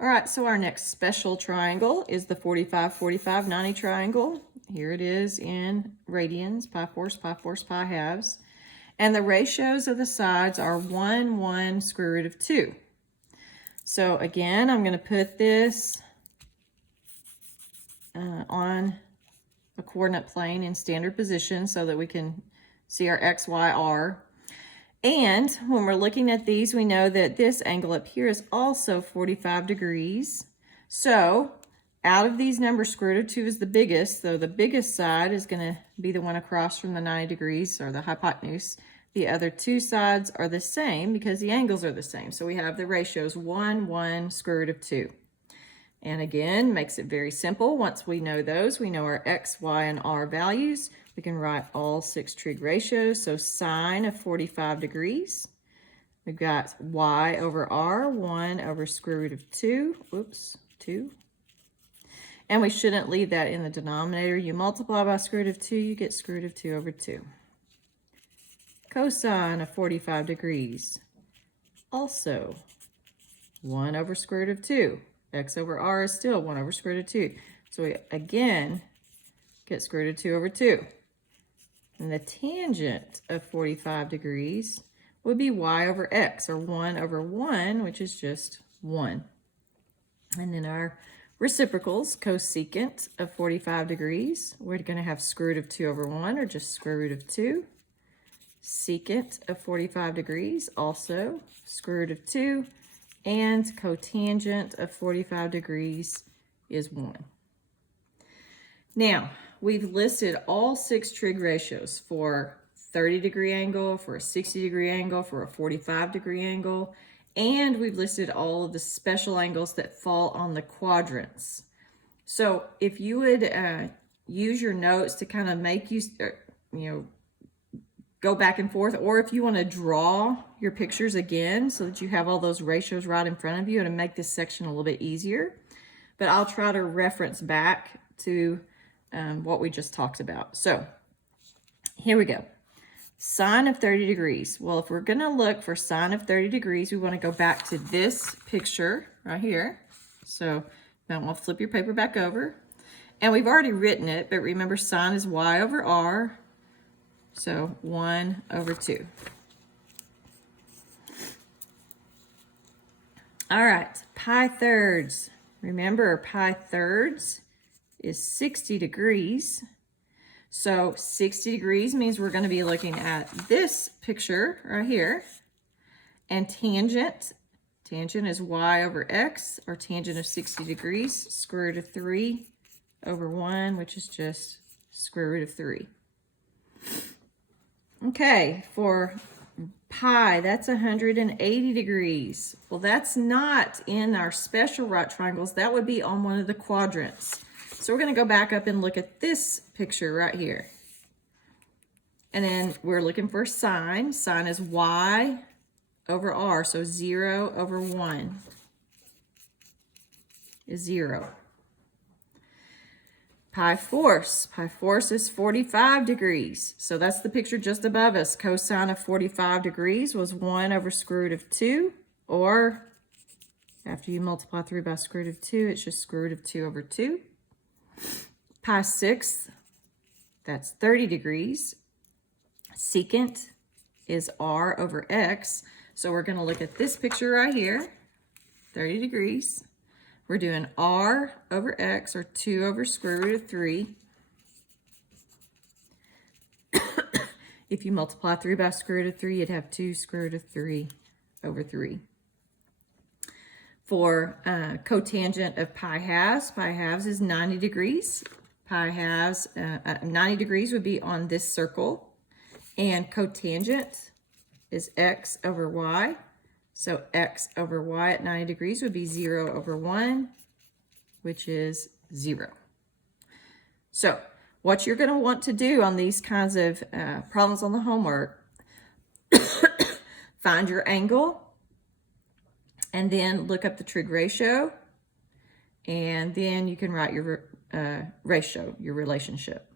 All right, so our next special triangle is the 45, 45, 90 triangle. Here it is in radians, pi fourths, pi halves. And the ratios of the sides are 1, 1, square root of 2. So again, I'm going to put this on a coordinate plane in standard position so that we can see our x, y, r. And when we're looking at these, we know that this angle up here is also 45 degrees. So out of these numbers, square root of 2 is the biggest. So the biggest side is going to be the one across from the 90 degrees, or the hypotenuse. The other two sides are the same because the angles are the same. So we have the ratios 1, 1, square root of 2. And again, makes it very simple. Once we know those, we know our x, y, and r values. We can write all 6 trig ratios. So sine of 45 degrees. We've got y over r, 1 over square root of 2. Oops, 2. And we shouldn't leave that in the denominator. You multiply by square root of 2, you get square root of 2 over 2. Cosine of 45 degrees. Also 1 over square root of 2. X over r is still 1 over square root of 2. So we again get square root of 2 over 2. And the tangent of 45 degrees would be y over x, or 1 over 1, which is just 1. And then our reciprocals, cosecant of 45 degrees, we're going to have square root of 2 over 1, or just square root of 2. Secant of 45 degrees, also square root of 2. And cotangent of 45 degrees is 1. Now, we've listed all 6 trig ratios for 30-degree angle, for a 60-degree angle, for a 45-degree angle, and we've listed all of the special angles that fall on the quadrants. So if you would use your notes to kind of make you go back and forth, or if you want to draw your pictures again so that you have all those ratios right in front of you, and make this section a little bit easier. But I'll try to reference back to what we just talked about. So here we go. Sine of 30 degrees. Well, if we're going to look for sine of 30 degrees, we want to go back to this picture right here. So now we'll flip your paper back over. And we've already written it, but remember sine is y over r. So 1 over 2. All right, pi thirds. Remember, pi thirds is 60 degrees. So 60 degrees means we're going to be looking at this picture right here. And tangent is y over x, or tangent of 60 degrees, square root of 3 over 1, which is just square root of 3. Okay, for pi, that's 180 degrees. Well, that's not in our special right triangles. That would be on one of the quadrants. So we're going to go back up and look at this picture right here. And then we're looking for sine. Sine is y over r, so 0 over 1 is 0. Pi fourths. Pi fourths is 45 degrees. So that's the picture just above us. Cosine of 45 degrees was 1 over square root of 2. Or after you multiply through by square root of 2, it's just square root of 2 over 2. Pi sixths, that's 30 degrees. Secant is r over x. So we're going to look at this picture right here. 30 degrees. We're doing r over x, or 2 over square root of 3. If you multiply through by square root of 3, you'd have 2 square root of 3 over 3. For cotangent of pi halves is 90 degrees. Pi halves, 90 degrees would be on this circle. And cotangent is x over y. So x over y at 90 degrees would be 0 over 1, which is 0. So what you're going to want to do on these kinds of problems on the homework, find your angle, and then look up the trig ratio, and then you can write your ratio, your relationship.